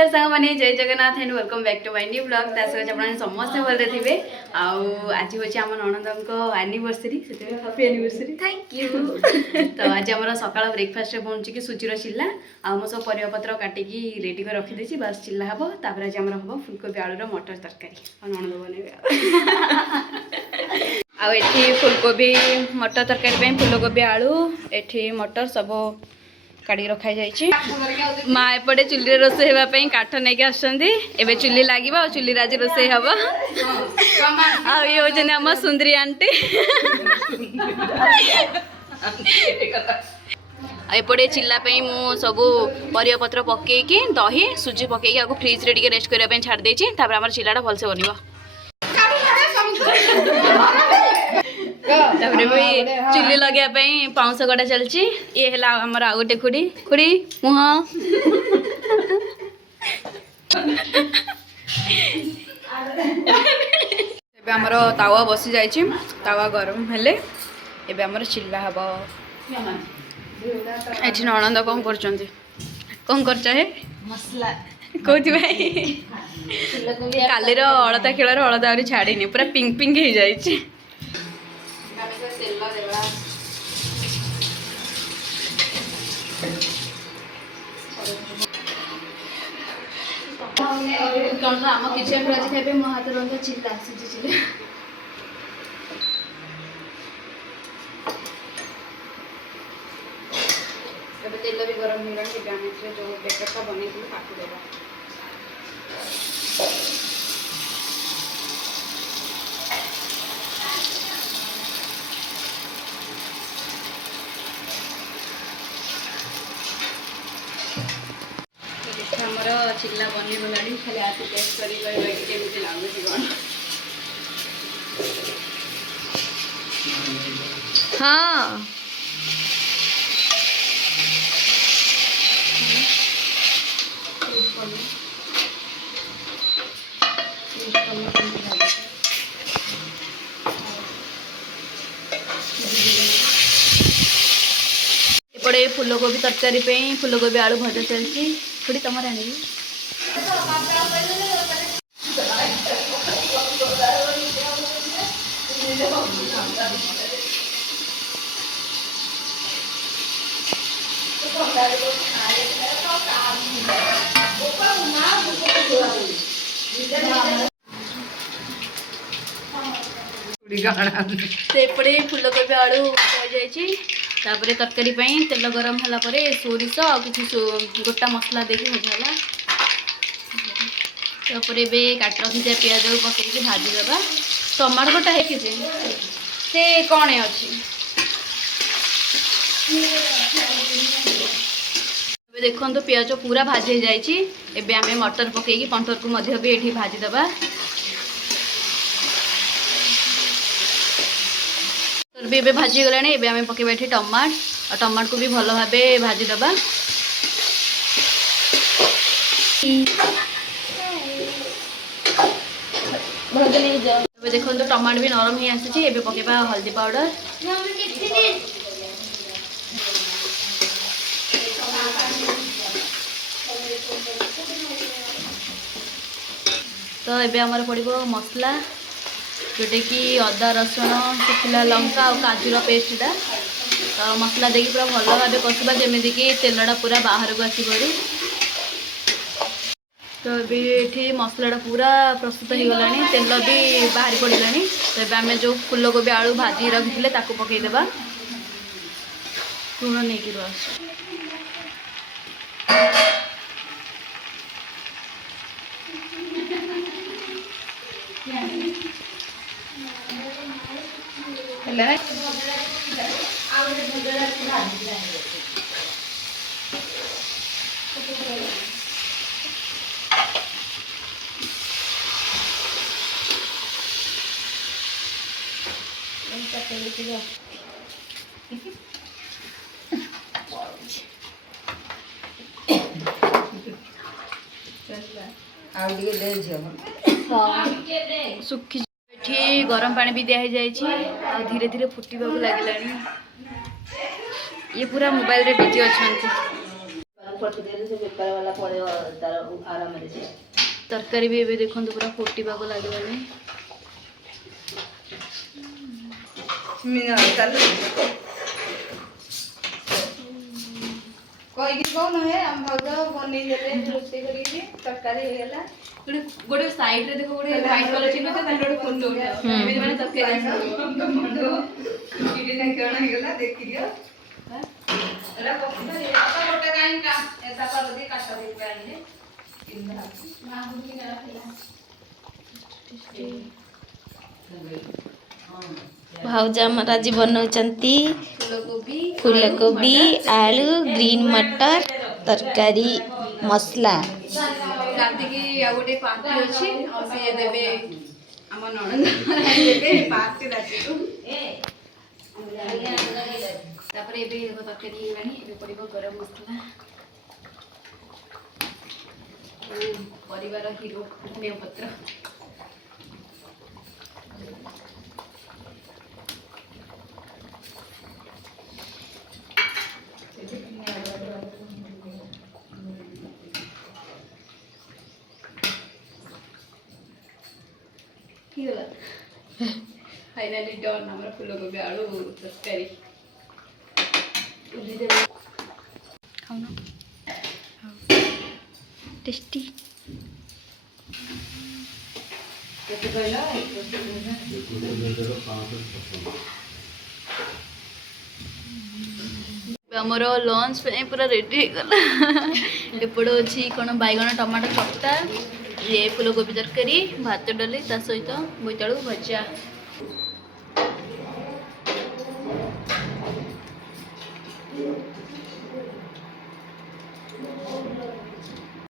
नमस्कार सांग मैंने जय Jagannath and welcome back to my new blog तास आप समस्त भले थे आज हूँ आम ननंद एनिवर्सरी से हैप्पी एनिवर्सरी थैंक यू तो आज आम सका ब्रेकफास्ट पहुँची कि सुजीर चिल्ला आम सब परिवापत्र काटिकी रेडी कर रखीदे बस चिल्ला हम तापर आज आम हम फुलकोबी आलूर मटर तरकारी ननंद बने आठी फुलकोबी मटर तरकारी फुलकोबी आलू एठी मटर सब काढ़ी रखा जाइए माँ एपटे चुली रोसे होगापी काठ नहीं आसुँच चुली लगे और चुली आज रोसे हम आम सुंदरी आंटी एपटे चिल्लापी मु सब परिवापत्र पकईकी दही सुजी पकईकी आपको फ्रिज रे रेस्ट करने छाड़ देती आम चिल्लाटा भलसे बनवा चुली लगे पाउंस गड़ा चलती ये है आमर आ गोटे खुड़ी खुड़ी मुह आमर तावा बसी जाइए तावा गरम हेले एबे आमर चिल्ला हम एठी ननंद कौन कर मसला कौन कालीर अलता खेल अलता आ छाड़ी पूरा पिंक पिंक हो जाए आम किचन आज खाइबे मो हाथ रंधा चिल्ला सीझी चिल्ला तेल भी गरम हो जो बेटरटा बन देवा आमर चिल्ला बनी गला खाली आज टेस्ट कर लगुच हाँ एपटे फुलकोबी तरकारी फुलकोबी आलू भजा चलती थोड़ी तुम आने एपटे फुलकोबी आलू भजा तरकारी तेल गरम है सोरिष आ कि गोटा मसला देखिए भजा है काट रखी पियाज पकईकि भाजीदे टमाटो गोटा से कौन अच्छी देखो तो पियाज पूरा भाजी जाइए आम मटर पकईकि पंटर को भी भाजीदे भी भाजी गला आम पकेबा ये टमाट और टमाट को भी भल भाव भाजीदे देखो तो टमाट भी नरम ही आसी एबे पकेबा हल्दी पाउडर तो ये आमर पड़ो मसला जोटा कि अदा रसुण शुखला लंका और काजूर पेस्टा तो मसला देकी पूरा भल भाव कषा जमीक तेलटा पूरा बाहर को आसपड़ी तो ये मसलाटा पूरा प्रस्तुत हो गला तेल भी बाहरी पड़ा तो आम जो फुलकोबी आलू भाजी रखी थे पकईदेवा लुण नहीं कि सुखी गरम पानी भी दिखाई जाए धीरे धीरे फुटवा लगे ये पूरा मोबाइल रे बिजी अच्छा ଫଟିଦେଲେ ସେ ବେପାର ବାଲା ପଳେଇବ ତାର ଆରାମରେ ସେ। ତରକାରୀ ବି ଏବେ ଦେଖନ୍ତୁ ପୁରା ଫୁଟିବାକୁ ଲାଗିଲାଣି। କହିକି କହୁନ ହେ ଆମ ଭାଉଜ ବନେଇଦେଲେ ରୋଷେଇ କରିକି ତରକାରୀ ହେଇଗଲା। ଗୋଟେ ସାଇଡ୍ ରେ ଦେଖ ଗୋଟେ ହ୍ୱାଇଟ୍ କଲର ଚିହ୍ନ ଅଛି ତାହେଲେ ଗୋଟେ ଫୋଟୋ ଉଠାଅ। ଏମିତି ମାନେ ତରକାରୀ ହେଇଗଲା ଦେଖିଦିଅ। ଏଟା ପକୁଡା ଏଟା ଗୋଟେ କାଇଁ ଏଟା ପାଲଦି କାଟ ଦେଇକି ଆଣିଲେ କିନ୍ଧା ମାଙ୍କୁ ବି ନେଲା ଭାଉଜ ଆମର ଆଜି ବନଉଛନ୍ତି ଫୁଲକୋବି ଫୁଲକୋବି ଆଳୁ ଗ୍ରୀନ୍ ମଟର ତରକାରୀ ମସଲା। ରାତିକି ଆଉ ଗୋଟେ ପାର୍ଟି ଅଛି ଆଉ ସିଏ ଦେବେ ଆମ ନଣନ୍ଦ ଦେବେ ପାର୍ଟି ରାତିକୁ। ତାପରେ ଏବେ ତରକାରୀ ହେଇଗଲାଣି। ଏବେ ପଡ଼ିବ ଗରମ ମସଲା। ପରିବାର ହିରୋ ଧନିଆ ପତ୍ର। फाइनाली डन हमारा फूलकोबी आलू तरकारी। खाऊन टेस्टी। आमर लंच पूरा रेडी होगला। एपट अच्छी कौन बैगन टमाटो खट्टा ये फूलकोबी तरकारी भात डाली ता सहित बोईतालू भजा।